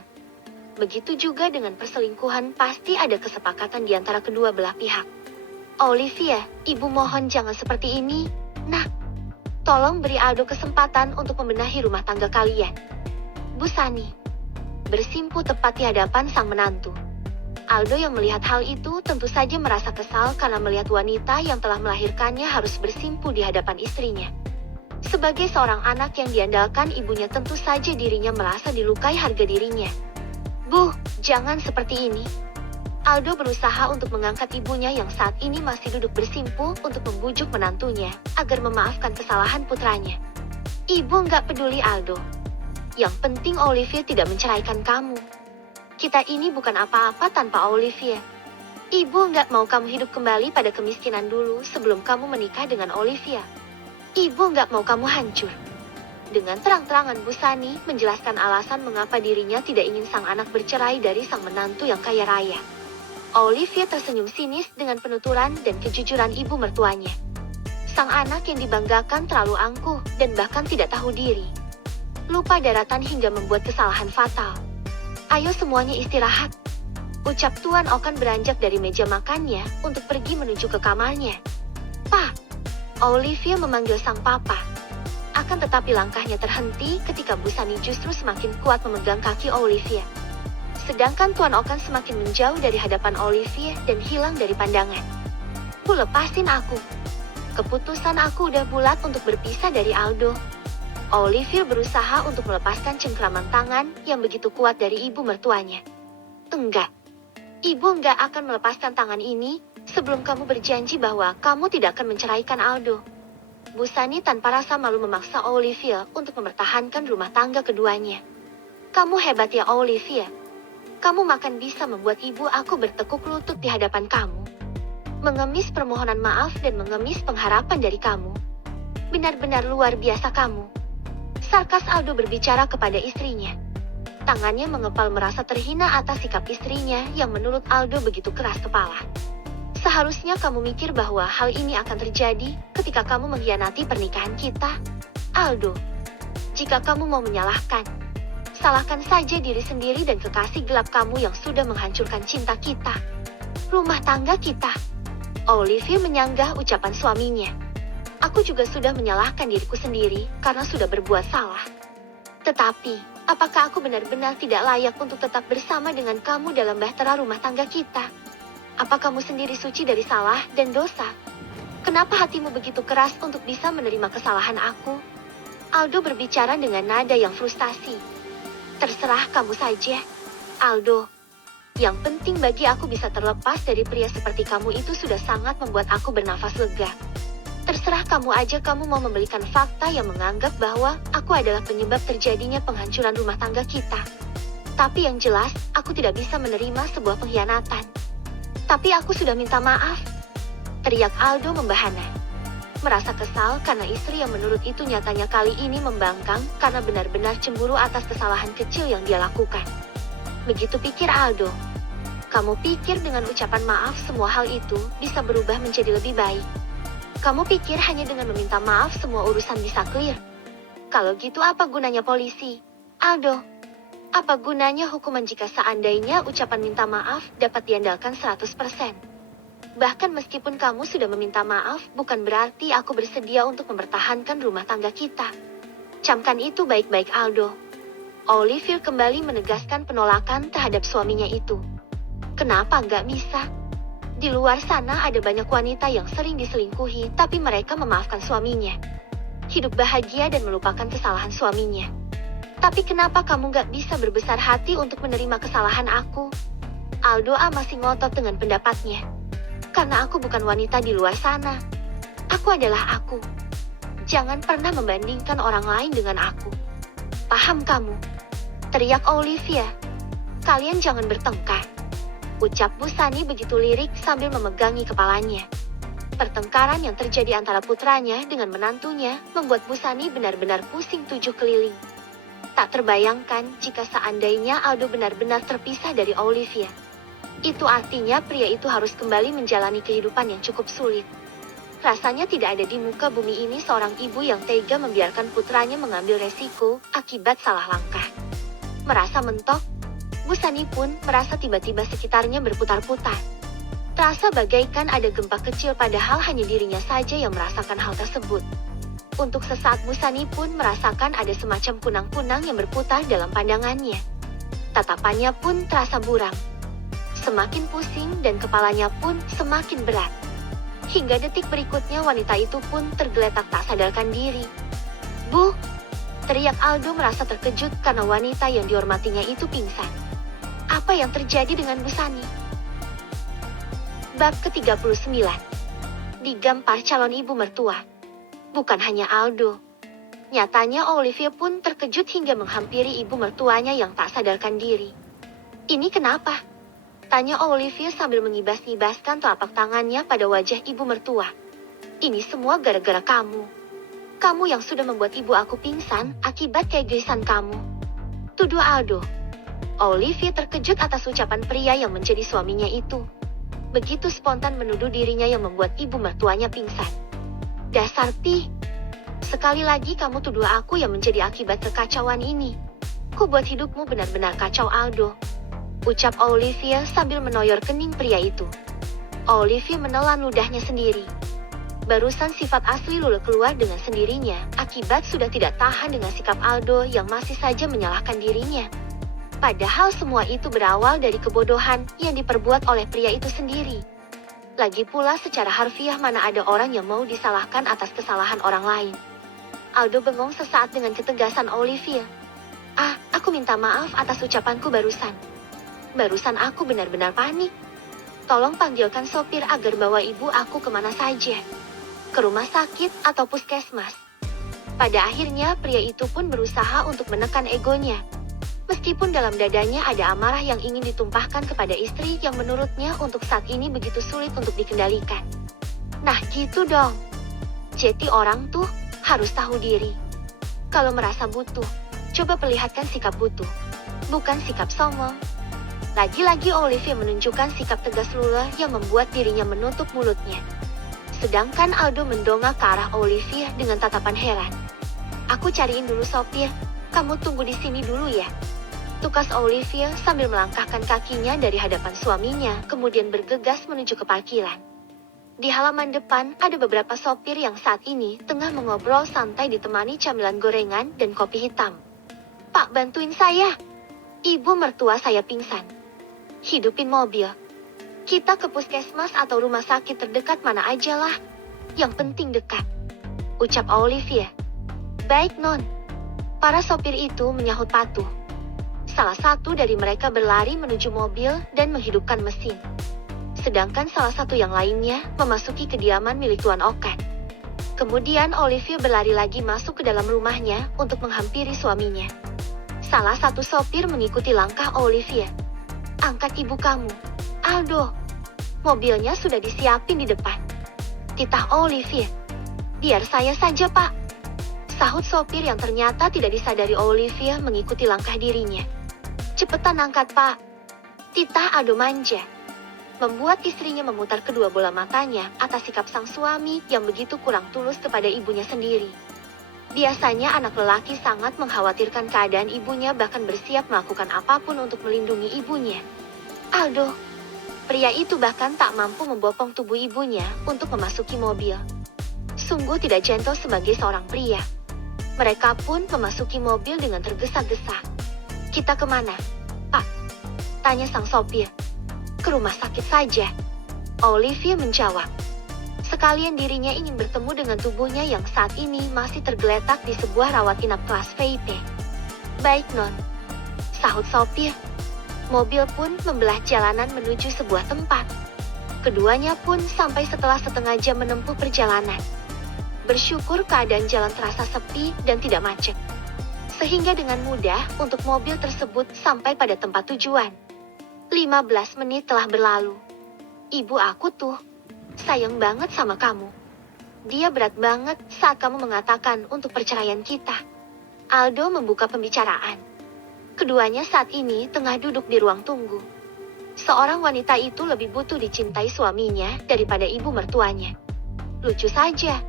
Begitu juga dengan perselingkuhan, pasti ada kesepakatan di antara kedua belah pihak. "Olivia, ibu mohon jangan seperti ini, nak. Tolong beri Aldo kesempatan untuk membenahi rumah tangga kalian." Busani bersimpu tepat di hadapan sang menantu. Aldo yang melihat hal itu tentu saja merasa kesal karena melihat wanita yang telah melahirkannya harus bersimpu di hadapan istrinya. Sebagai seorang anak yang diandalkan ibunya, tentu saja dirinya merasa dilukai harga dirinya. "Bu, jangan seperti ini." Aldo berusaha untuk mengangkat ibunya yang saat ini masih duduk bersimpu untuk membujuk menantunya agar memaafkan kesalahan putranya. "Ibu nggak peduli, Aldo. Yang penting Olivia tidak menceraikan kamu. Kita ini bukan apa-apa tanpa Olivia. Ibu nggak mau kamu hidup kembali pada kemiskinan dulu sebelum kamu menikah dengan Olivia. Ibu nggak mau kamu hancur." Dengan terang-terangan Busani menjelaskan alasan mengapa dirinya tidak ingin sang anak bercerai dari sang menantu yang kaya raya. Olivia tersenyum sinis dengan penuturan dan kejujuran ibu mertuanya. Sang anak yang dibanggakan terlalu angkuh dan bahkan tidak tahu diri. Lupa daratan hingga membuat kesalahan fatal. "Ayo semuanya istirahat," ucap Tuan Okan beranjak dari meja makannya untuk pergi menuju ke kamarnya. "Pa," Olivia memanggil sang papa. Akan tetapi langkahnya terhenti ketika Busani justru semakin kuat memegang kaki Olivia. Sedangkan Tuan Okan semakin menjauh dari hadapan Olivia dan hilang dari pandangan. "Ku lepasin aku. Keputusan aku udah bulat untuk berpisah dari Aldo." Olivia berusaha untuk melepaskan cengkraman tangan yang begitu kuat dari ibu mertuanya. "Enggak. Ibu enggak akan melepaskan tangan ini sebelum kamu berjanji bahwa kamu tidak akan menceraikan Aldo." Busani tanpa rasa malu memaksa Olivia untuk mempertahankan rumah tangga keduanya. "Kamu hebat ya, Olivia. Kamu makan bisa membuat ibu aku bertekuk lutut di hadapan kamu. Mengemis permohonan maaf dan mengemis pengharapan dari kamu. Benar-benar luar biasa kamu." Sarkas Aldo berbicara kepada istrinya. Tangannya mengepal merasa terhina atas sikap istrinya yang menurut Aldo begitu keras kepala. "Seharusnya kamu mikir bahwa hal ini akan terjadi ketika kamu mengkhianati pernikahan kita, Aldo. Jika kamu mau menyalahkan, salahkan saja diri sendiri dan kekasih gelap kamu yang sudah menghancurkan cinta kita, rumah tangga kita." Olivia menyanggah ucapan suaminya. "Aku juga sudah menyalahkan diriku sendiri karena sudah berbuat salah. Tetapi, apakah aku benar-benar tidak layak untuk tetap bersama dengan kamu dalam bahtera rumah tangga kita? Apa kamu sendiri suci dari salah dan dosa? Kenapa hatimu begitu keras untuk bisa menerima kesalahan aku?" Aldo berbicara dengan nada yang frustasi. "Terserah kamu saja, Aldo. Yang penting bagi aku bisa terlepas dari pria seperti kamu itu sudah sangat membuat aku bernafas lega. Terserah kamu aja kamu mau memberikan fakta yang menganggap bahwa aku adalah penyebab terjadinya penghancuran rumah tangga kita. Tapi yang jelas, aku tidak bisa menerima sebuah pengkhianatan. Tapi aku sudah minta maaf," teriak Aldo membahana. Merasa kesal karena istri yang menurut itu nyatanya kali ini membangkang karena benar-benar cemburu atas kesalahan kecil yang dia lakukan. Begitu pikir Aldo. Kamu pikir dengan ucapan maaf semua hal itu bisa berubah menjadi lebih baik? Kamu pikir hanya dengan meminta maaf semua urusan bisa clear? Kalau gitu apa gunanya polisi? Aldo, apa gunanya hukuman jika seandainya ucapan minta maaf dapat diandalkan 100%? Bahkan meskipun kamu sudah meminta maaf, bukan berarti aku bersedia untuk mempertahankan rumah tangga kita. Camkan itu baik-baik, Aldo. Olivier kembali menegaskan penolakan terhadap suaminya itu. Kenapa nggak bisa? Di luar sana ada banyak wanita yang sering diselingkuhi, tapi mereka memaafkan suaminya. Hidup bahagia dan melupakan kesalahan suaminya. Tapi kenapa kamu nggak bisa berbesar hati untuk menerima kesalahan aku? Aldo masih ngotot dengan pendapatnya. Karena aku bukan wanita di luar sana. Aku adalah aku. Jangan pernah membandingkan orang lain dengan aku. Paham kamu? Teriak Olivia. Kalian jangan bertengkar. Ucap Busani begitu lirik sambil memegangi kepalanya. Pertengkaran yang terjadi antara putranya dengan menantunya membuat Busani benar-benar pusing 7 keliling. Tak terbayangkan jika seandainya Aldo benar-benar terpisah dari Olivia. Itu artinya pria itu harus kembali menjalani kehidupan yang cukup sulit. Rasanya tidak ada di muka bumi ini seorang ibu yang tega membiarkan putranya mengambil resiko akibat salah langkah. Merasa mentok, Busani pun merasa tiba-tiba sekitarnya berputar-putar. Rasa bagaikan ada gempa kecil padahal hanya dirinya saja yang merasakan hal tersebut. Untuk sesaat Busani pun merasakan ada semacam kunang-kunang yang berputar dalam pandangannya. Tatapannya pun terasa buram. Semakin pusing dan kepalanya pun semakin berat. Hingga detik berikutnya wanita itu pun tergeletak tak sadarkan diri. "Bu!" teriak Aldo merasa terkejut karena wanita yang dihormatinya itu pingsan. Apa yang terjadi dengan Busani? Bab ke-39. Digampar calon ibu mertua. Bukan hanya Aldo. Nyatanya Olivia pun terkejut hingga menghampiri ibu mertuanya yang tak sadarkan diri. "Ini kenapa?" tanya Olivia sambil mengibas-ibaskan telapak tangannya pada wajah ibu mertua. "Ini semua gara-gara kamu. Kamu yang sudah membuat ibu aku pingsan akibat keegoisan kamu," tuduh Aldo. Olivia terkejut atas ucapan pria yang menjadi suaminya itu. Begitu spontan menuduh dirinya yang membuat ibu mertuanya pingsan. "Dasar Pi! Sekali lagi kamu tuduh aku yang menjadi akibat kekacauan ini. Ku buat hidupmu benar-benar kacau, Aldo," ucap Olivia sambil menoyor kening pria itu. Olivia menelan ludahnya sendiri. Barusan sifat asli Lulu keluar dengan sendirinya, akibat sudah tidak tahan dengan sikap Aldo yang masih saja menyalahkan dirinya. Padahal semua itu berawal dari kebodohan yang diperbuat oleh pria itu sendiri. Lagi pula secara harfiah mana ada orang yang mau disalahkan atas kesalahan orang lain. Aldo bengong sesaat dengan ketegasan Olivia. Aku minta maaf atas ucapanku barusan. Barusan aku benar-benar panik. Tolong panggilkan sopir agar bawa ibu aku kemana saja. Ke rumah sakit atau puskesmas." Pada akhirnya pria itu pun berusaha untuk menekan egonya. Meskipun dalam dadanya ada amarah yang ingin ditumpahkan kepada istri yang menurutnya untuk saat ini begitu sulit untuk dikendalikan. Nah gitu dong. Jadi orang tuh harus tahu diri. Kalau merasa butuh, coba perlihatkan sikap butuh. Bukan sikap songong. Lagi-lagi Olivia menunjukkan sikap tegas lula yang membuat dirinya menutup mulutnya. Sedangkan Aldo mendongak ke arah Olivia dengan tatapan heran. "Aku cariin dulu sopir, kamu tunggu di sini dulu ya," tukas Olivia sambil melangkahkan kakinya dari hadapan suaminya, kemudian bergegas menuju ke parkiran. Di halaman depan ada beberapa sopir yang saat ini tengah mengobrol santai ditemani camilan gorengan dan kopi hitam. "Pak, bantuin saya. Ibu mertua saya pingsan. Hidupin mobil. Kita ke puskesmas atau rumah sakit terdekat mana aja lah. Yang penting dekat," ucap Olivia. "Baik, Non." Para sopir itu menyahut patuh. Salah satu dari mereka berlari menuju mobil dan menghidupkan mesin. Sedangkan salah satu yang lainnya memasuki kediaman milik Tuan Okan. Kemudian Olivia berlari lagi masuk ke dalam rumahnya untuk menghampiri suaminya. Salah satu sopir mengikuti langkah Olivia. "Angkat ibu kamu, Aldo. Mobilnya sudah disiapin di depan," titah Olivia. "Biar saya saja, Pak," sahut sopir yang ternyata tidak disadari Olivia mengikuti langkah dirinya. "Cepetan angkat, Pak," titah Aldo manja. membuat istrinya memutar kedua bola matanya atas sikap sang suami yang begitu kurang tulus kepada ibunya sendiri. Biasanya anak lelaki sangat mengkhawatirkan keadaan ibunya, bahkan bersiap melakukan apapun untuk melindungi ibunya. Aldo, pria itu bahkan tak mampu membopong tubuh ibunya untuk memasuki mobil. Sungguh tidak gentle sebagai seorang pria. Mereka pun memasuki mobil dengan tergesa-gesa. Kita kemana, Pak? Tanya sang sopir. Ke rumah sakit saja, Olivia menjawab. Sekalian dirinya ingin bertemu dengan tubuhnya yang saat ini masih tergeletak di sebuah rawat inap kelas VIP. Baik non, sahut sopir. Mobil pun membelah jalanan menuju sebuah tempat. Keduanya pun sampai setelah setengah jam menempuh perjalanan. Bersyukur keadaan jalan terasa sepi dan tidak macet, sehingga dengan mudah untuk mobil tersebut sampai pada tempat tujuan. 15 menit telah berlalu. Ibu aku tuh sayang banget sama kamu. Dia berat banget saat kamu mengatakan untuk perceraian kita. Aldo membuka pembicaraan. Keduanya saat ini tengah duduk di ruang tunggu. Seorang wanita itu lebih butuh dicintai suaminya daripada ibu mertuanya. Lucu saja,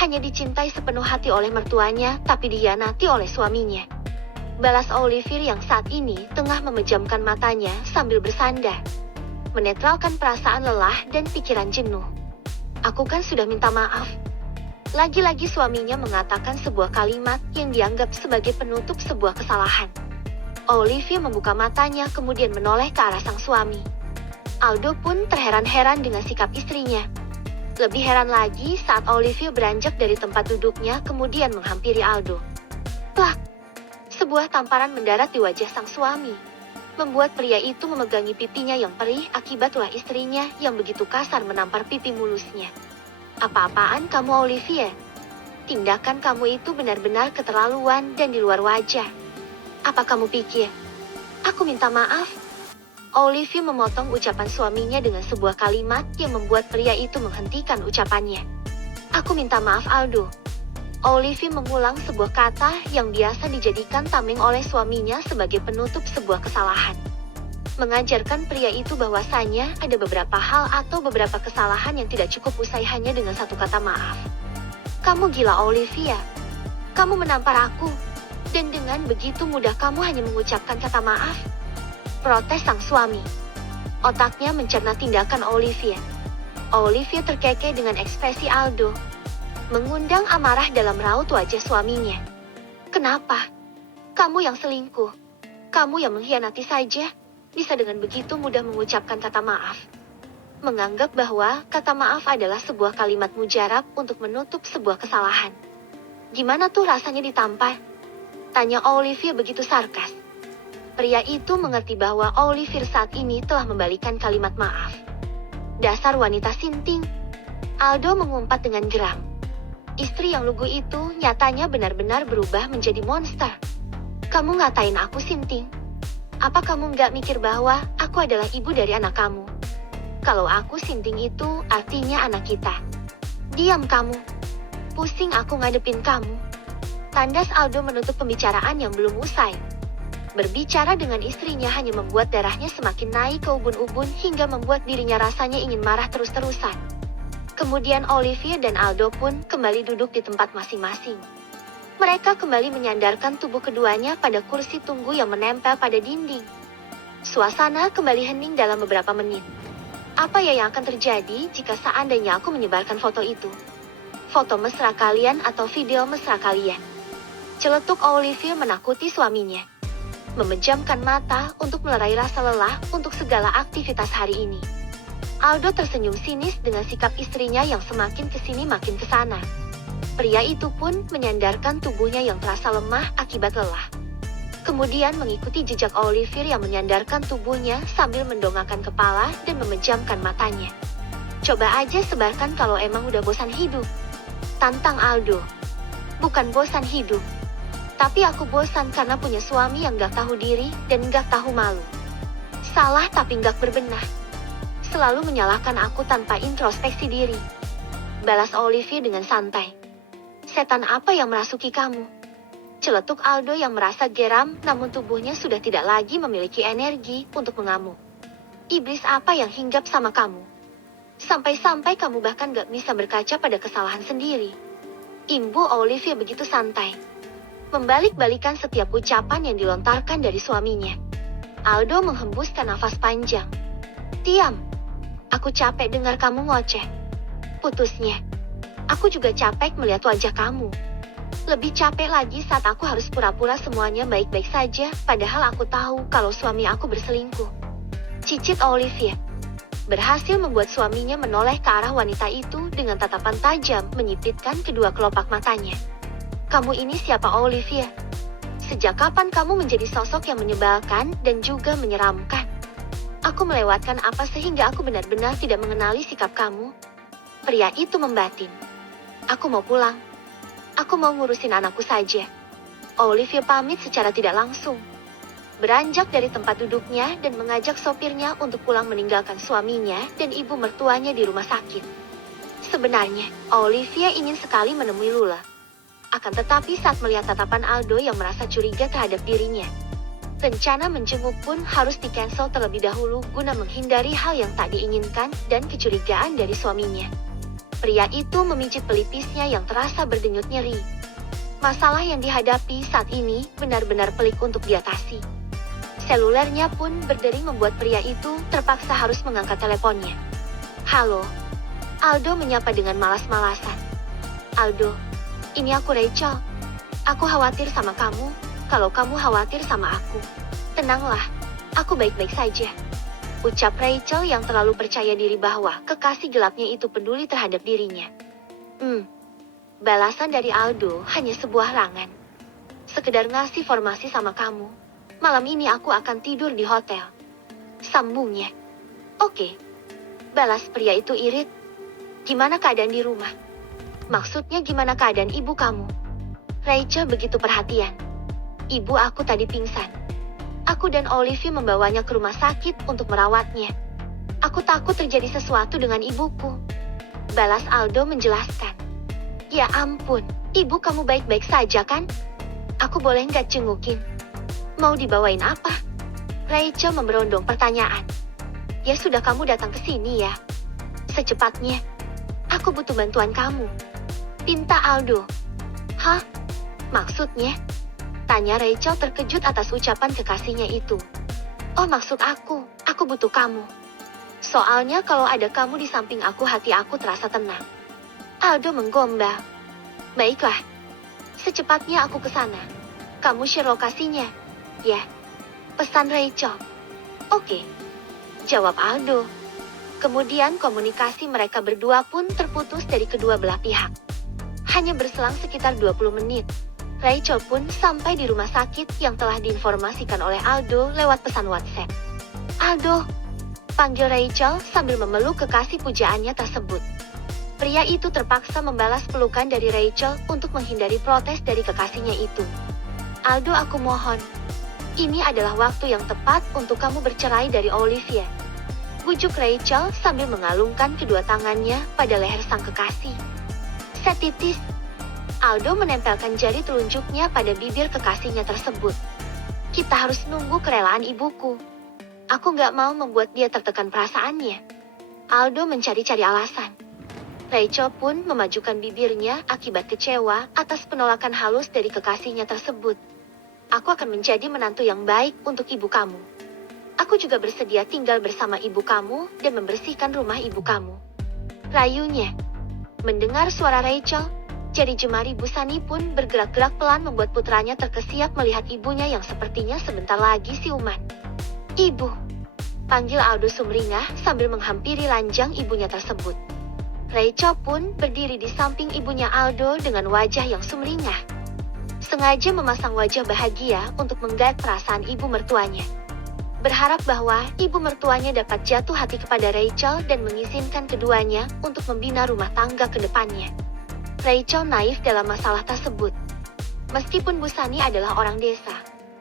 hanya dicintai sepenuh hati oleh mertuanya tapi dihianati oleh suaminya. Balas Olivier yang saat ini tengah memejamkan matanya sambil bersandar, menetralkan perasaan lelah dan pikiran jenuh. Aku kan sudah minta maaf. Lagi-lagi suaminya mengatakan sebuah kalimat yang dianggap sebagai penutup sebuah kesalahan. Olivier membuka matanya kemudian menoleh ke arah sang suami. Aldo pun terheran-heran dengan sikap istrinya. Lebih heran lagi saat Olivier beranjak dari tempat duduknya kemudian menghampiri Aldo. Plak! Sebuah tamparan mendarat di wajah sang suami, membuat pria itu memegangi pipinya yang perih akibat ulah istrinya yang begitu kasar menampar pipi mulusnya. Apa-apaan kamu Olivier? Tindakan kamu itu benar-benar keterlaluan dan di luar wajar. Apa kamu pikir aku minta maaf? Olivier memotong ucapan suaminya dengan sebuah kalimat yang membuat pria itu menghentikan ucapannya. Aku minta maaf Aldo. Olivier mengulang sebuah kata yang biasa dijadikan tameng oleh suaminya sebagai penutup sebuah kesalahan. Mengajarkan pria itu bahwasanya ada beberapa hal atau beberapa kesalahan yang tidak cukup usai hanya dengan satu kata maaf. Kamu gila Olivia. Kamu menampar aku. Dan dengan begitu mudah kamu hanya mengucapkan kata maaf. Protes sang suami. Otaknya mencerna tindakan Olivia. Olivia terkekeh dengan ekspresi Aldo, mengundang amarah dalam raut wajah suaminya. Kenapa? Kamu yang selingkuh. Kamu yang mengkhianati saja bisa dengan begitu mudah mengucapkan kata maaf. Menganggap bahwa kata maaf adalah sebuah kalimat mujarab untuk menutup sebuah kesalahan. Gimana tuh rasanya ditampar? Tanya Olivier begitu sarkas. Pria itu mengerti bahwa Olivier saat ini telah membalikan kalimat maaf. Dasar wanita sinting. Aldo mengumpat dengan geram. Istri yang lugu itu nyatanya benar-benar berubah menjadi monster. Kamu ngatain aku sinting? Apa kamu nggak mikir bahwa aku adalah ibu dari anak kamu? Kalau aku sinting itu artinya anak kita. Diam kamu. Pusing aku ngadepin kamu. Tandas Aldo menutup pembicaraan yang belum usai. Berbicara dengan istrinya hanya membuat darahnya semakin naik ke ubun-ubun hingga membuat dirinya rasanya ingin marah terus-terusan. Kemudian Olivier dan Aldo pun kembali duduk di tempat masing-masing. Mereka kembali menyandarkan tubuh keduanya pada kursi tunggu yang menempel pada dinding. Suasana kembali hening dalam beberapa menit. Apa ya yang akan terjadi jika seandainya aku menyebarkan foto itu? Foto mesra kalian atau video mesra kalian? Celetuk Olivier menakuti suaminya. Memejamkan mata untuk melerai rasa lelah untuk segala aktivitas hari ini. Aldo tersenyum sinis dengan sikap istrinya yang semakin kesini makin kesana. Pria itu pun menyandarkan tubuhnya yang terasa lemah akibat lelah. Kemudian mengikuti jejak Olivier yang menyandarkan tubuhnya sambil mendongakkan kepala dan memejamkan matanya. Coba aja sebarkan kalau emang udah bosan hidup. Tantang Aldo. Bukan bosan hidup. Tapi aku bosan karena punya suami yang gak tahu diri dan gak tahu malu. Salah tapi gak berbenah. Selalu menyalahkan aku tanpa introspeksi diri. Balas Olivier dengan santai. Setan apa yang merasuki kamu? Celetuk Aldo yang merasa geram namun tubuhnya sudah tidak lagi memiliki energi untuk mengamuk. Iblis apa yang hinggap sama kamu? Sampai-sampai kamu bahkan gak bisa berkaca pada kesalahan sendiri. Imbu Olivia begitu santai, membalik-balikan setiap ucapan yang dilontarkan dari suaminya. Aldo menghembuskan nafas panjang. Diam. Aku capek dengar kamu ngoceh. Putusnya. Aku juga capek melihat wajah kamu. Lebih capek lagi saat aku harus pura-pura semuanya baik-baik saja, padahal aku tahu kalau suami aku berselingkuh. Cicit Olivia. Berhasil membuat suaminya menoleh ke arah wanita itu dengan tatapan tajam menyipitkan kedua kelopak matanya. Kamu ini siapa, Olivia? Sejak kapan kamu menjadi sosok yang menyebalkan dan juga menyeramkan? Aku melewatkan apa sehingga aku benar-benar tidak mengenali sikap kamu? Pria itu membatin. Aku mau pulang. Aku mau ngurusin anakku saja. Olivia pamit secara tidak langsung. Beranjak dari tempat duduknya dan mengajak sopirnya untuk pulang meninggalkan suaminya dan ibu mertuanya di rumah sakit. Sebenarnya, Olivia ingin sekali menemui Lula. Akan tetapi saat melihat tatapan Aldo yang merasa curiga terhadap dirinya, rencana menjenguk pun harus di-cancel terlebih dahulu guna menghindari hal yang tak diinginkan dan kecurigaan dari suaminya. Pria itu memijit pelipisnya yang terasa berdenyut nyeri. Masalah yang dihadapi saat ini benar-benar pelik untuk diatasi. Selulernya pun berdering membuat pria itu terpaksa harus mengangkat teleponnya. Halo. Aldo menyapa dengan malas-malasan. Aldo, ini aku Rachel. Aku khawatir sama kamu, kalau kamu khawatir sama aku. Tenanglah, aku baik-baik saja. Ucap Rachel yang terlalu percaya diri bahwa kekasih gelapnya itu peduli terhadap dirinya. Balasan dari Aldo hanya sebuah rangan. Sekedar ngasih formasi sama kamu. Malam ini aku akan tidur di hotel. Sambungnya. Oke. Balas pria itu irit. Gimana keadaan di rumah? Maksudnya gimana keadaan ibu kamu? Rachel begitu perhatian. Ibu aku tadi pingsan. Aku dan Olivia membawanya ke rumah sakit untuk merawatnya. Aku takut terjadi sesuatu dengan ibuku. Balas Aldo menjelaskan. Ya ampun, ibu kamu baik-baik saja kan? Aku boleh nggak jengukin? Mau dibawain apa? Rachel memberondong pertanyaan. Ya sudah kamu datang ke sini ya. Secepatnya. Aku butuh bantuan kamu. Pinta Aldo. Hah? Maksudnya? Tanya Rachel terkejut atas ucapan kekasihnya itu. Oh maksud aku butuh kamu. Soalnya kalau ada kamu di samping aku hati aku terasa tenang. Aldo menggombal. Baiklah. Secepatnya aku ke sana. Kamu share lokasinya. Ya. Pesan Rachel. Oke. Jawab Aldo. Kemudian komunikasi mereka berdua pun terputus dari kedua belah pihak. Hanya berselang sekitar 20 menit. Rachel pun sampai di rumah sakit yang telah diinformasikan oleh Aldo lewat pesan WhatsApp. Aldo. Panggil Rachel sambil memeluk kekasih pujaannya tersebut. Pria itu terpaksa membalas pelukan dari Rachel untuk menghindari protes dari kekasihnya itu. Aldo, aku mohon. Ini adalah waktu yang tepat untuk kamu bercerai dari Olivia. Bujuk Rachel sambil mengalungkan kedua tangannya pada leher sang kekasih. Setitis. Aldo menempelkan jari telunjuknya pada bibir kekasihnya tersebut. Kita harus nunggu kerelaan ibuku. Aku nggak mau membuat dia tertekan perasaannya. Aldo mencari-cari alasan. Rachel pun memajukan bibirnya akibat kecewa atas penolakan halus dari kekasihnya tersebut. Aku akan menjadi menantu yang baik untuk ibu kamu. Aku juga bersedia tinggal bersama ibu kamu dan membersihkan rumah ibu kamu. Rayunya. Mendengar suara Rachel, jari jemari Busani pun bergerak-gerak pelan membuat putranya terkesiap melihat ibunya yang sepertinya sebentar lagi siuman. Ibu. Panggil Aldo sumringah sambil menghampiri ranjang ibunya tersebut. Rachel pun berdiri di samping ibunya Aldo dengan wajah yang sumringah. Sengaja memasang wajah bahagia untuk menggait perasaan ibu mertuanya. Berharap bahwa ibu mertuanya dapat jatuh hati kepada Rachel dan mengizinkan keduanya untuk membina rumah tangga ke depannya. Rachel naif dalam masalah tersebut. Meskipun Busani adalah orang desa,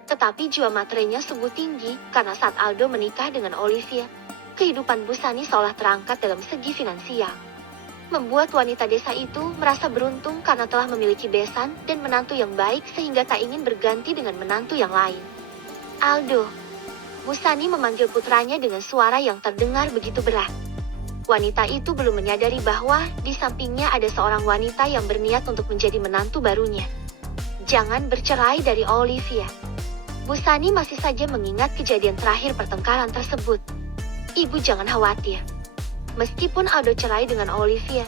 tetapi jiwa materainya sungguh tinggi karena saat Aldo menikah dengan Olivia, kehidupan Busani seolah terangkat dalam segi finansial. Membuat wanita desa itu merasa beruntung karena telah memiliki besan dan menantu yang baik sehingga tak ingin berganti dengan menantu yang lain. Aldo. Busani memanggil putranya dengan suara yang terdengar begitu berat. Wanita itu belum menyadari bahwa di sampingnya ada seorang wanita yang berniat untuk menjadi menantu barunya. Jangan bercerai dari Olivia. Busani masih saja mengingat kejadian terakhir pertengkaran tersebut. Ibu jangan khawatir. Meskipun Aldo cerai dengan Olivia,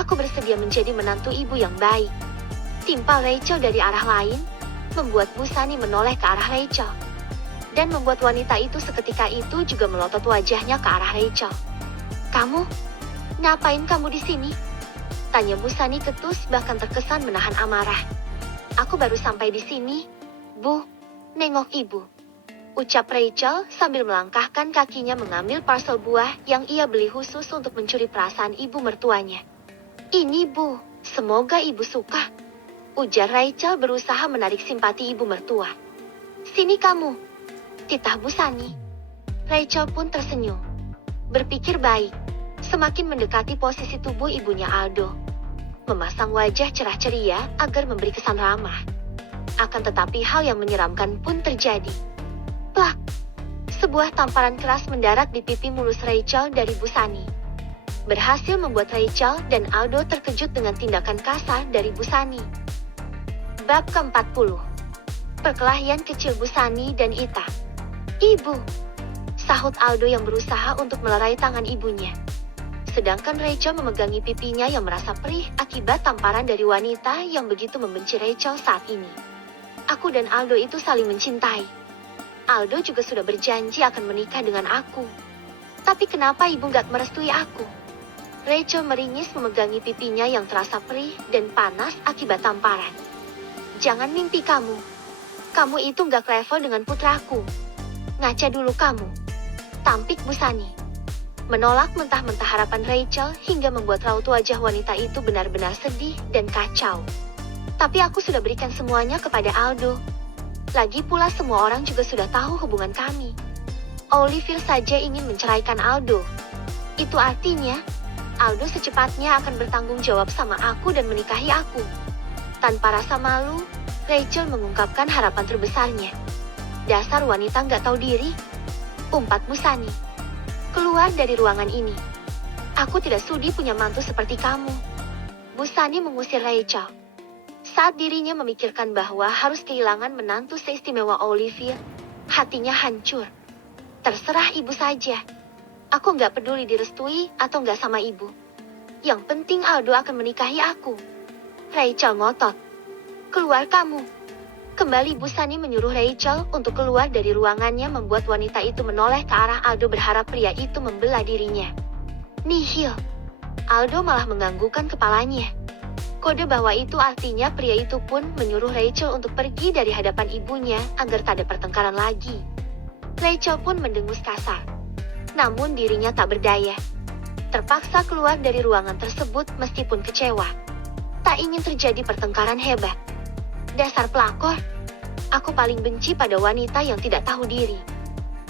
aku bersedia menjadi menantu ibu yang baik. Timpal Rachel dari arah lain, membuat Busani menoleh ke arah Rachel. Dan membuat wanita itu seketika itu juga melotot wajahnya ke arah Rachel. Kamu? Ngapain kamu di sini? Tanya Busani ketus bahkan terkesan menahan amarah. Aku baru sampai di sini, Bu. Nengok ibu. Ucap Rachel sambil melangkahkan kakinya mengambil parcel buah yang ia beli khusus untuk mencuri perasaan ibu mertuanya. Ini Bu, semoga ibu suka. Ujar Rachel berusaha menarik simpati ibu mertua. Sini kamu. Titah Busani. Rachel pun tersenyum. Berpikir baik. Semakin mendekati posisi tubuh ibunya Aldo. Memasang wajah cerah ceria agar memberi kesan ramah. Akan tetapi hal yang menyeramkan pun terjadi. Plak! Sebuah tamparan keras mendarat di pipi mulus Rachel dari Busani. Berhasil membuat Rachel dan Aldo terkejut dengan tindakan kasar dari Busani. Bab ke-40. Perkelahian kecil Busani dan Ita. Ibu! Sahut Aldo yang berusaha untuk melerai tangan ibunya. Sedangkan Rachel memegangi pipinya yang merasa perih akibat tamparan dari wanita yang begitu membenci Rachel saat ini. Aku dan Aldo itu saling mencintai. Aldo juga sudah berjanji akan menikah dengan aku. Tapi kenapa ibu gak merestui aku? Rachel meringis memegangi pipinya yang terasa perih dan panas akibat tamparan. Jangan mimpi kamu. Kamu itu gak level dengan putraku. Ngaca dulu kamu. Tampik Busani. Menolak mentah-mentah harapan Rachel hingga membuat raut wajah wanita itu benar-benar sedih dan kacau. Tapi aku sudah berikan semuanya kepada Aldo. Lagi pula semua orang juga sudah tahu hubungan kami. Olivia saja ingin menceraikan Aldo. Itu artinya, Aldo secepatnya akan bertanggung jawab sama aku dan menikahi aku. Tanpa rasa malu, Rachel mengungkapkan harapan terbesarnya. Dasar wanita nggak tahu diri. Umpat Busani. Keluar dari ruangan ini. Aku tidak sudi punya mantu seperti kamu. Busani mengusir Rachel. Saat dirinya memikirkan bahwa harus kehilangan menantu seistimewa Olivia, hatinya hancur. Terserah ibu saja. Aku nggak peduli direstui atau nggak sama ibu. Yang penting Aldo akan menikahi aku. Rachel ngotot. Keluar kamu. Kembali Busani menyuruh Rachel untuk keluar dari ruangannya membuat wanita itu menoleh ke arah Aldo berharap pria itu membelah dirinya. Nihil. Aldo malah menganggukkan kepalanya. Kode bahwa itu artinya pria itu pun menyuruh Rachel untuk pergi dari hadapan ibunya agar tak ada pertengkaran lagi. Rachel pun mendengus kasar. Namun dirinya tak berdaya. Terpaksa keluar dari ruangan tersebut meskipun kecewa. Tak ingin terjadi pertengkaran hebat. Dasar pelakor. Aku paling benci pada wanita yang tidak tahu diri.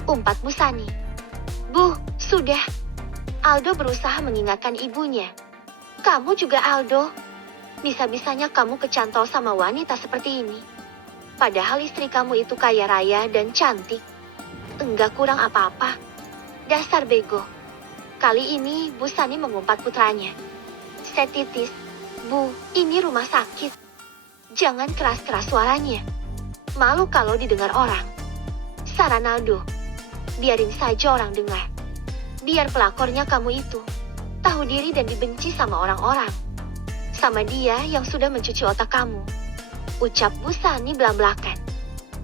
Umpat Busani. Bu, sudah. Aldo berusaha mengingatkan ibunya. Kamu juga Aldo. Bisa-bisanya kamu kecantol sama wanita seperti ini. Padahal istri kamu itu kaya raya dan cantik. Enggak kurang apa-apa. Dasar bego. Kali ini Busani mengumpat putranya. Setitis. Bu, ini rumah sakit. Jangan keras-keras suaranya. Malu kalau didengar orang. Saran Aldo. Biarin saja orang dengar. Biar pelakornya kamu itu tahu diri dan dibenci sama orang-orang. Sama dia yang sudah mencuci otak kamu. Ucap Busani belak-belakan.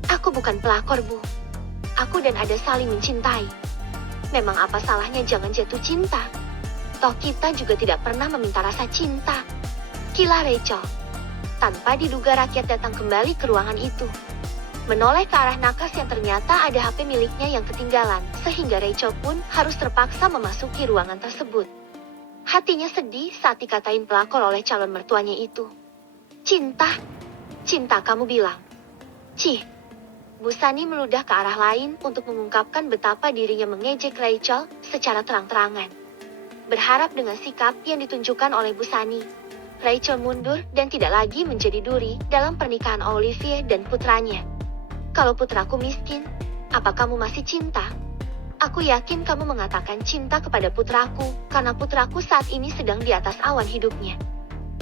Aku bukan pelakor, Bu. Aku dan Ada saling mencintai. Memang apa salahnya jangan jatuh cinta. Toh kita juga tidak pernah meminta rasa cinta. Kilah Rachel. Tanpa diduga rakyat datang kembali ke ruangan itu. Menoleh ke arah nakas yang ternyata ada HP miliknya yang ketinggalan, sehingga Rachel pun harus terpaksa memasuki ruangan tersebut. Hatinya sedih saat dikatain pelakor oleh calon mertuanya itu. Cinta? Cinta kamu bilang. Cih. Busani meludah ke arah lain untuk mengungkapkan betapa dirinya mengejek Rachel secara terang-terangan. Berharap dengan sikap yang ditunjukkan oleh Busani, Rachel mundur dan tidak lagi menjadi duri dalam pernikahan Olivia dan putranya. Kalau putraku miskin, Apa kamu masih cinta? Aku yakin kamu mengatakan cinta kepada putraku, karena putraku saat ini sedang di atas awan hidupnya.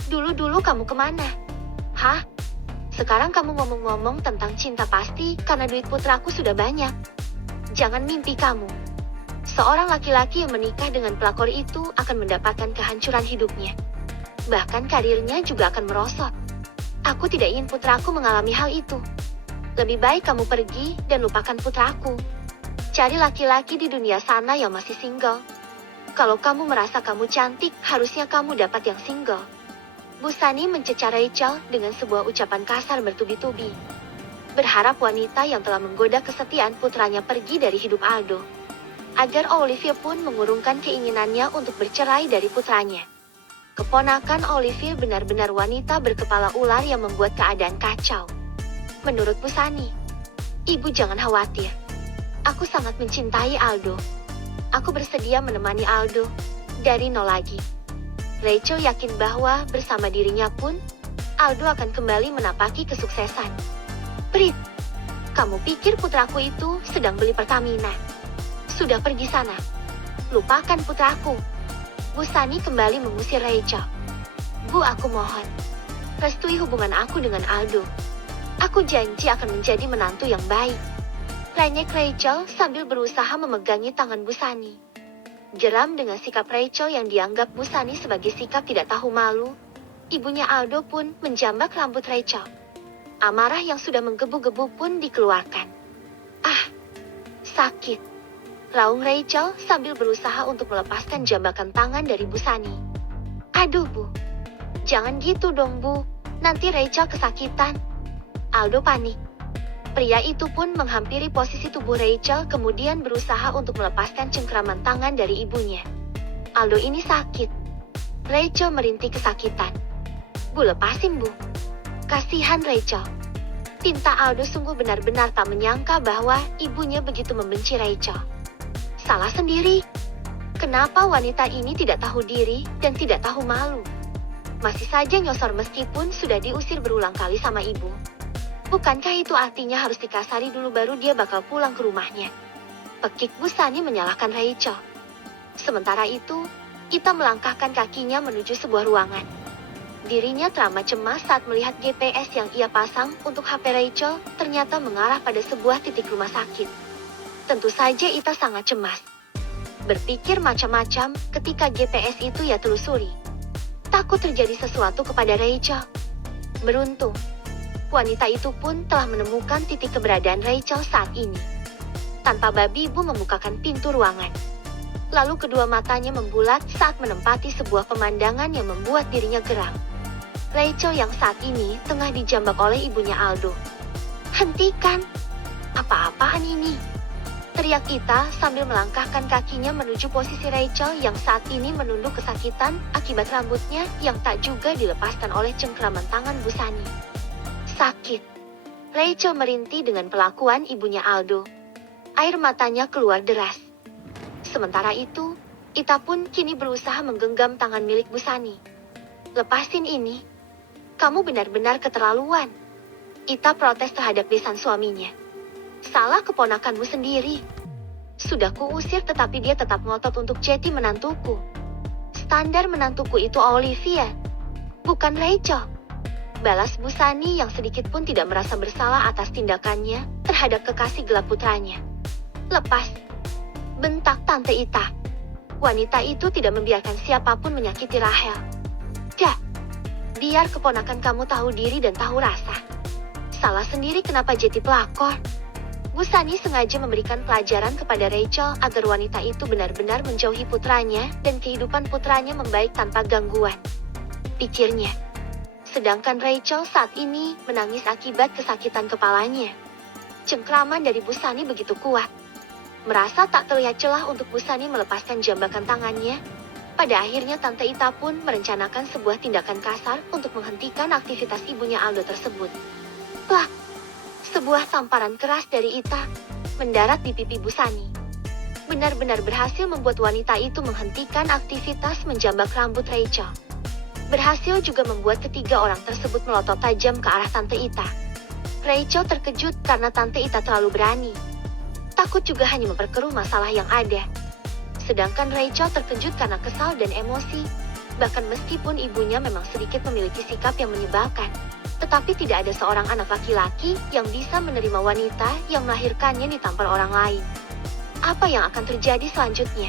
Dulu-dulu kamu kemana? Hah? Sekarang kamu ngomong-ngomong tentang cinta pasti karena duit putraku sudah banyak. Jangan mimpi kamu. Seorang laki-laki yang menikah dengan pelakor itu akan mendapatkan kehancuran hidupnya. Bahkan karirnya juga akan merosot. Aku tidak ingin putraku mengalami hal itu. Lebih baik kamu pergi dan lupakan putraku. Cari laki-laki di dunia sana yang masih single. Kalau kamu merasa kamu cantik, harusnya kamu dapat yang single. Busani mencecar Rachel dengan sebuah ucapan kasar bertubi-tubi. Berharap wanita yang telah menggoda kesetiaan putranya pergi dari hidup Aldo. Agar Olivia pun mengurungkan keinginannya untuk bercerai dari putranya. Keponakan Olivia benar-benar wanita berkepala ular yang membuat keadaan kacau. Menurut Busani, ibu jangan khawatir. Aku sangat mencintai Aldo. Aku bersedia menemani Aldo dari nol lagi. Rachel yakin bahwa bersama dirinya pun, Aldo akan kembali menapaki kesuksesan. Prit, kamu pikir putraku itu sedang beli Pertamina? Sudah pergi sana. Lupakan putraku. Busani kembali mengusir Rachel. Bu, aku mohon. Restui hubungan aku dengan Aldo. Aku janji akan menjadi menantu yang baik. Renyek Rachel sambil berusaha memegangi tangan Busani. Geram dengan sikap Rachel yang dianggap Busani sebagai sikap tidak tahu malu, ibunya Aldo pun menjambak rambut Rachel. Amarah yang sudah menggebu-gebu pun dikeluarkan. Ah, sakit. Raung Rachel sambil berusaha untuk melepaskan jambakan tangan dari Busani. Aduh Bu, jangan gitu dong Bu, nanti Rachel kesakitan. Aldo panik. Pria itu pun menghampiri posisi tubuh Rachel kemudian berusaha untuk melepaskan cengkraman tangan dari ibunya. Aldo ini sakit. Rachel merintih kesakitan. Bu, lepasin Bu. Kasihan Rachel. Pinta Aldo sungguh benar-benar tak menyangka bahwa ibunya begitu membenci Rachel. Salah sendiri. Kenapa wanita ini tidak tahu diri dan tidak tahu malu? Masih saja nyosor meskipun sudah diusir berulang kali sama ibu. Bukankah itu artinya harus dikasari dulu baru dia bakal pulang ke rumahnya? Pekik Busani menyalahkan Rachel. Sementara itu, Ita melangkahkan kakinya menuju sebuah ruangan. Dirinya teramat cemas saat melihat GPS yang ia pasang untuk HP Rachel ternyata mengarah pada sebuah titik rumah sakit. Tentu saja Ita sangat cemas. Berpikir macam-macam ketika GPS itu ia telusuri. Takut terjadi sesuatu kepada Rachel. Beruntung, wanita itu pun telah menemukan titik keberadaan Rachel saat ini. Tanpa babi ibu membukakan pintu ruangan. Lalu kedua matanya membulat saat menempati sebuah pemandangan yang membuat dirinya geram. Rachel yang saat ini tengah dijambak oleh ibunya Aldo. Hentikan! Apa-apaan ini? Teriak Ita sambil melangkahkan kakinya menuju posisi Rachel yang saat ini menunduk kesakitan akibat rambutnya yang tak juga dilepaskan oleh cengkraman tangan Busani. Sakit. Rachel merintih dengan pelakuan ibunya Aldo. Air matanya keluar deras. Sementara itu, Ita pun kini berusaha menggenggam tangan milik Busani. Lepasin ini. Kamu benar-benar keterlaluan. Ita protes terhadap besan suaminya. Salah keponakanmu sendiri. Sudah kuusir tetapi dia tetap ngotot untuk jadi menantuku. Standar menantuku itu Olivia, bukan Rachel. Balas Busani yang sedikit pun tidak merasa bersalah atas tindakannya terhadap kekasih gelap putranya. Lepas, bentak Tante Ita. Wanita itu tidak membiarkan siapapun menyakiti Rahel. Dah, biar keponakan kamu tahu diri dan tahu rasa. Salah sendiri kenapa jadi pelakor. Busani sengaja memberikan pelajaran kepada Rachel agar wanita itu benar-benar menjauhi putranya dan kehidupan putranya membaik tanpa gangguan. Pikirnya. Sedangkan Rachel saat ini menangis akibat kesakitan kepalanya. Cengkraman dari Busani begitu kuat. Merasa tak terlihat celah untuk Busani melepaskan jambakan tangannya, pada akhirnya Tante Ita pun merencanakan sebuah tindakan kasar untuk menghentikan aktivitas ibunya Aldo tersebut. Plak! Sebuah tamparan keras dari Ita mendarat di pipi Busani. Benar-benar berhasil membuat wanita itu menghentikan aktivitas menjambak rambut Rachel. Berhasil juga membuat ketiga orang tersebut melotot tajam ke arah Tante Ita. Rachel terkejut karena Tante Ita terlalu berani. Takut juga hanya memperkeruh masalah yang ada. Sedangkan Rachel terkejut karena kesal dan emosi. Bahkan meskipun ibunya memang sedikit memiliki sikap yang menyebalkan, tetapi tidak ada seorang anak laki-laki yang bisa menerima wanita yang melahirkannya ditampar orang lain. Apa yang akan terjadi selanjutnya?